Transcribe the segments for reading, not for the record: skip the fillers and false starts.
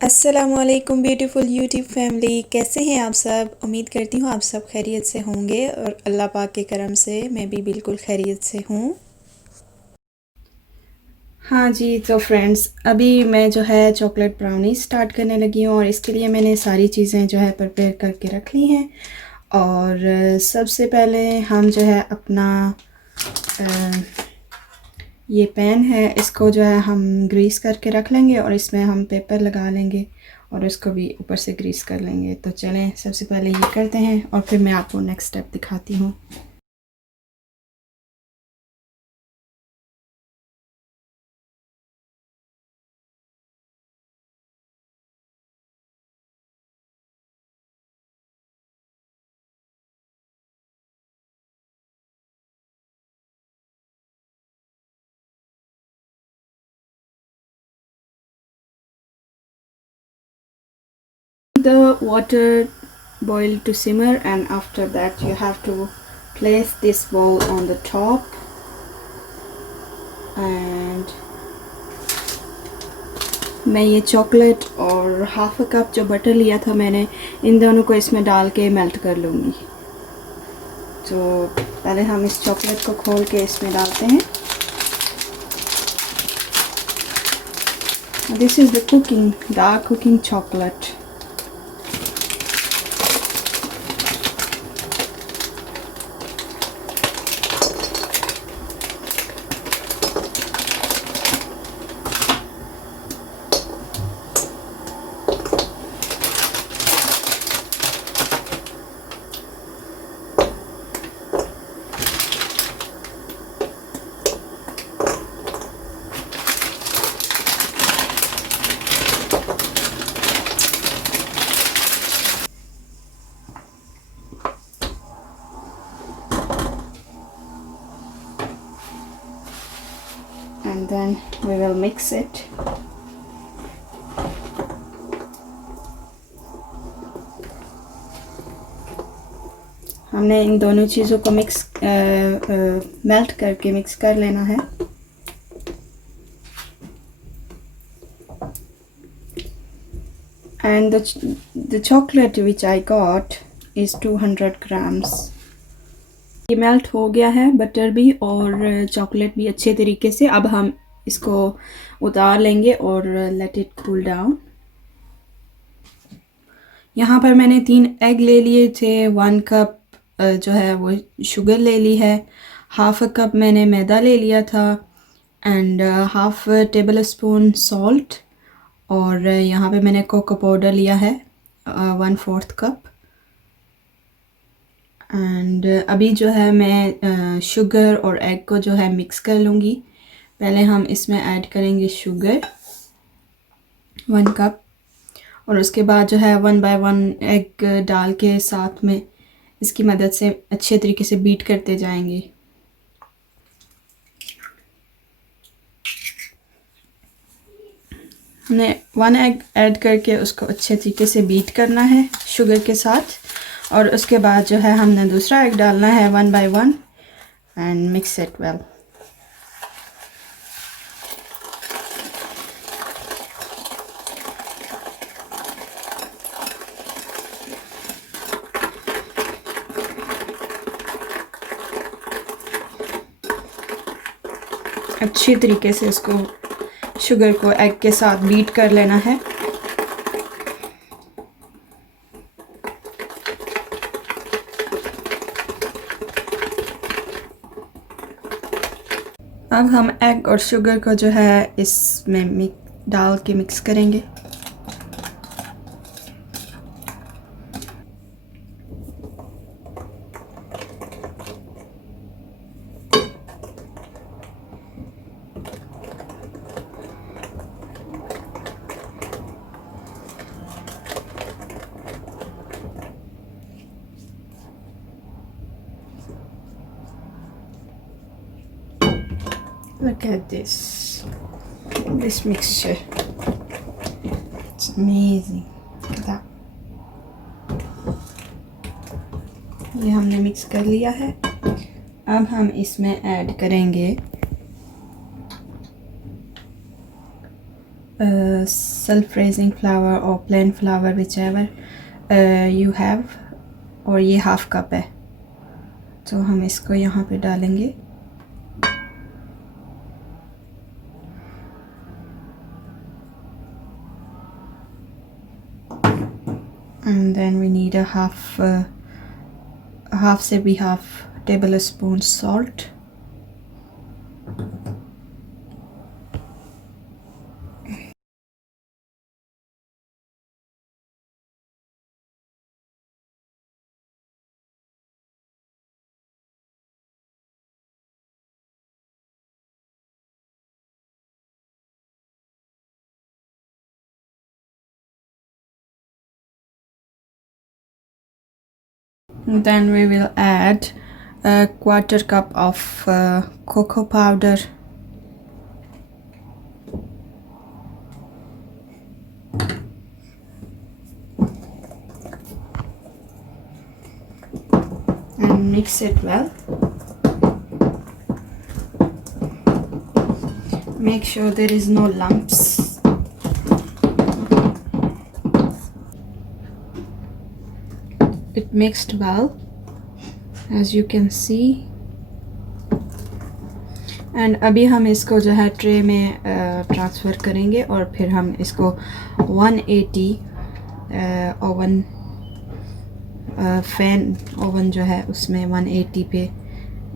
अस्सलामुअलैकुम beautiful YouTube family, कैसे हैं आप सब। उम्मीद करती हूँ आप सब खैरियत से होंगे और अल्लाह पाक के करम से मैं भी बिल्कुल खैरियत से हूँ। हाँ जी, तो फ्रेंड्स अभी मैं जो है चॉकलेट ब्राउनी स्टार्ट करने लगी हूँ और इसके लिए मैंने सारी चीज़ें जो है प्रिपेयर करके रख ली हैं। और सबसे पहले हम जो है अपना अ, ये पैन है, इसको जो है हम ग्रीस करके रख लेंगे और इसमें हम पेपर लगा लेंगे और इसको भी ऊपर से ग्रीस कर लेंगे। तो चलें सबसे पहले ये करते हैं और फिर मैं आपको नेक्स्ट स्टेप दिखाती हूँ। The water boil to simmer and after that you have to place this bowl on the top and मैं ये चॉकलेट और हाफ अ कप जो बटर लिया था मैंने, इन दोनों को इसमें डाल के मेल्ट कर लूँगी। तो पहले हम इस चॉकलेट को खोल के इसमें डालते हैं। This is the dark cooking chocolate. And then we will mix it. हमने इन दोनों चीज़ों को मेल्ट करके मिक्स कर लेना है। And the chocolate which I got is 200 grams. ये मेल्ट हो गया है बटर भी और चॉकलेट भी अच्छे तरीके से। अब हम इसको उतार लेंगे और लेट इट कूल डाउन। यहाँ पर मैंने 3 एग ले लिए थे, 1 कप जो है वो शुगर ले ली है, हाफ अ कप मैंने मैदा ले लिया था and half tablespoon salt और यहाँ पे मैंने कोको पाउडर लिया है 1/4 कप। एंड अभी जो है मैं शुगर और एग को जो है मिक्स कर लूँगी। पहले हम इसमें ऐड करेंगे शुगर 1 कप और उसके बाद जो है 1 बाय 1 एग डाल के साथ में इसकी मदद से अच्छे तरीके से बीट करते जाएंगे। हमने 1 एग ऐड करके उसको अच्छे तरीके से बीट करना है शुगर के साथ और उसके बाद जो है हमने दूसरा एग डालना है 1 by 1 and mix it well. अच्छी तरीके से इसको शुगर को एग के साथ बीट कर लेना है। अब हम एग और शुगर को जो है इसमें डाल के मिक्स करेंगे। Look at this mixture. It's amazing. Look at that. ये हमने मिक्स कर लिया है। अब हम इसमें ऐड करेंगे सेल्फ रेजिंग फ्लावर और plane flower which ever you have, और ये हाफ कप है, तो हम इसको यहाँ पे डालेंगे। And then we need a half से भी half tablespoon salt. Then we will add a quarter cup of cocoa powder, and mix it well. Make sure there is no lumps. It mixed well, as you can see. And अभी हम इसको जो है tray में transfer करेंगे और फिर हम इसको 180 ओवन फ़ैन ओवन जो है उसमें 180 पे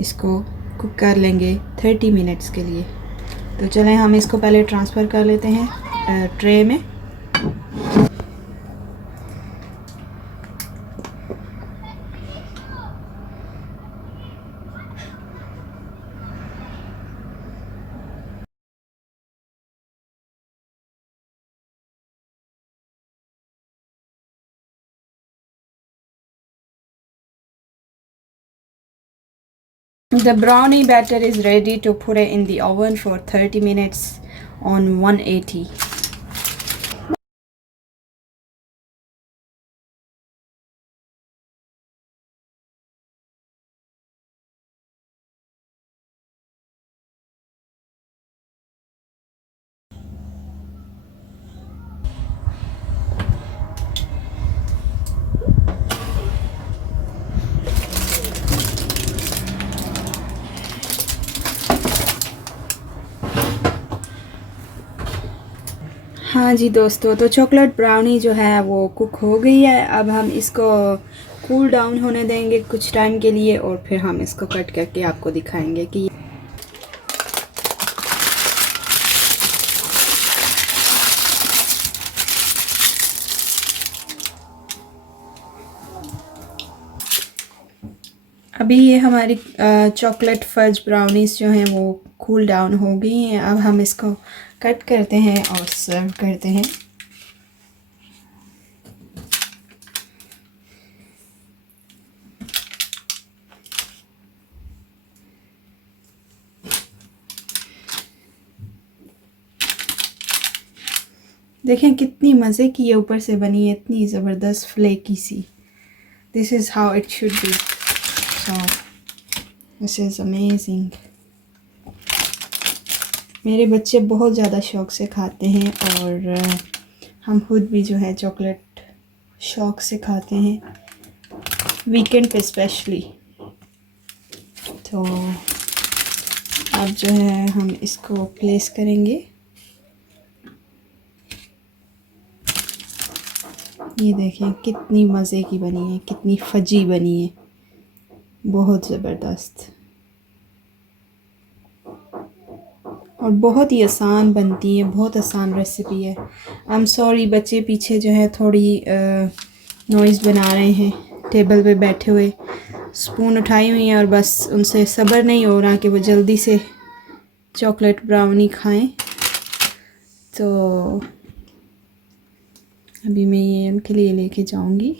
इसको कुक कर लेंगे 30 मिनट्स के लिए। तो चलें हम इसको पहले ट्रांसफ़र कर लेते हैं ट्रे में। The brownie batter is ready to put it in the oven for 30 minutes on 180. हाँ जी दोस्तों, तो चॉकलेट ब्राउनी जो है वो कुक हो गई है। अब हम इसको कूल डाउन होने देंगे कुछ टाइम के लिए और फिर हम इसको कट करके आपको दिखाएंगे कि अभी ये हमारी चॉकलेट फज ब्राउनीज़ जो हैं वो कूल डाउन हो गई हैं। अब हम इसको कट करते हैं और सर्व करते हैं। देखें कितनी मज़े की ये ऊपर से बनी है, इतनी ज़बरदस्त फ्लेकी सी। This is how it should be. So this is amazing. मेरे बच्चे बहुत ज़्यादा शौक़ से खाते हैं और हम खुद भी जो है चॉकलेट शौक़ से खाते हैं, वीकेंड पे स्पेशली। तो अब जो है हम इसको प्लेस करेंगे। ये देखें कितनी मज़े की बनी है, कितनी फजी बनी है, बहुत ज़बरदस्त और बहुत ही आसान बनती है, बहुत आसान रेसिपी है। आई एम सॉरी बच्चे पीछे जो है थोड़ी नॉइज़ बना रहे हैं, टेबल पे बैठे हुए स्पून उठाई हुई हैं और बस उनसे सब्र नहीं हो रहा कि वो जल्दी से चॉकलेट ब्राउनी खाएं। तो अभी मैं ये उनके लिए लेके जाऊंगी।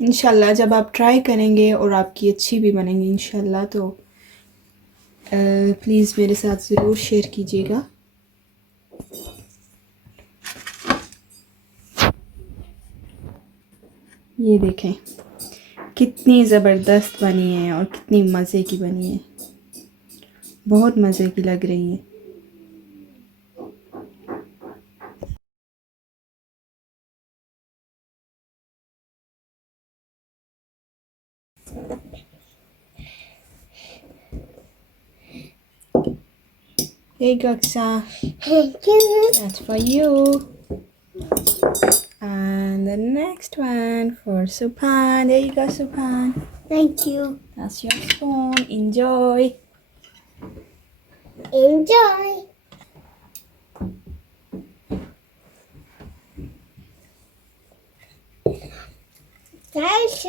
इंशाल्लाह जब आप ट्राई करेंगे और आपकी अच्छी भी बनेंगी इंशाल्लाह, तो प्लीज़ मेरे साथ ज़रूर शेयर कीजिएगा। ये देखें कितनी ज़बरदस्त बनी है और कितनी मज़े की बनी है, बहुत मज़े की लग रही है। There you go, Aksa. Thank you. That's for you. And the next one for Supan. There you go, Supan. Thank you. That's your spoon. Enjoy. Enjoy. Guys,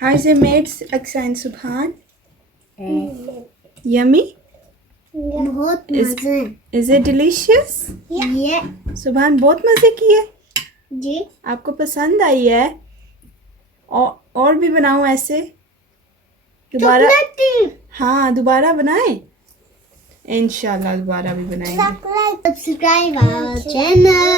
How's it made, Aksa and Subhan? Yummy? बहुत Is, मजे हैं। is it delicious? ये सुभान बहुत मज़े की है। जी आपको पसंद आई है? और भी बनाऊं ऐसे? दोबारा? हाँ, दोबारा बनाएं? इंशाल्लाह दोबारा भी बनाएंगे। Subscribe our channel.